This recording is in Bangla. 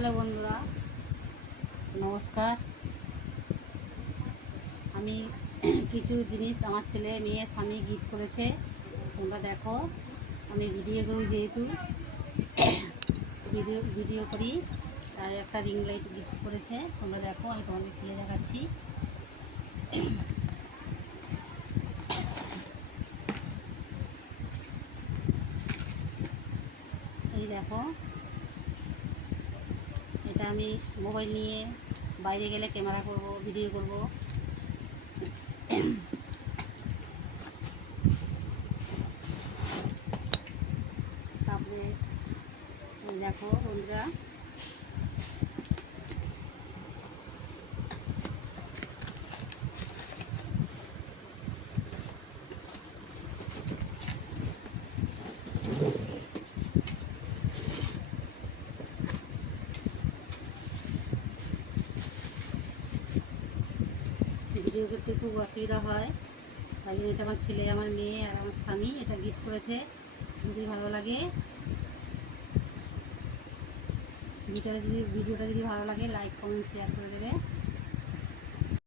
হ্যালো বন্ধুরা, নমস্কার। আমি কিছু জিনিস আমার ছেলে মেয়ে স্বামী গিফট করেছে, তোমরা দেখো। আমি ভিডিও করি, যেহেতু ভিডিও করি, তাই একটা রিং লাইট গিফট করেছে। তোমরা দেখো, আমি তোমাদের খুলে দেখাচ্ছি। এই দেখো, এটা আমি মোবাইল নিয়ে বাইরে গেলে ক্যামেরা করব, ভিডিও করব। তারপরে এই দেখো বন্ধুরা, ভিডিও করতে খুব অসুবিধা হয়, তাই জন্য এটা আমার ছেলে, আমার মেয়ে আর আমার স্বামী এটা গিফট করেছে। যদি ভালো লাগে, ভিডিওটা যদি ভালো লাগে, লাইক কমেন্ট শেয়ার করে দেবে।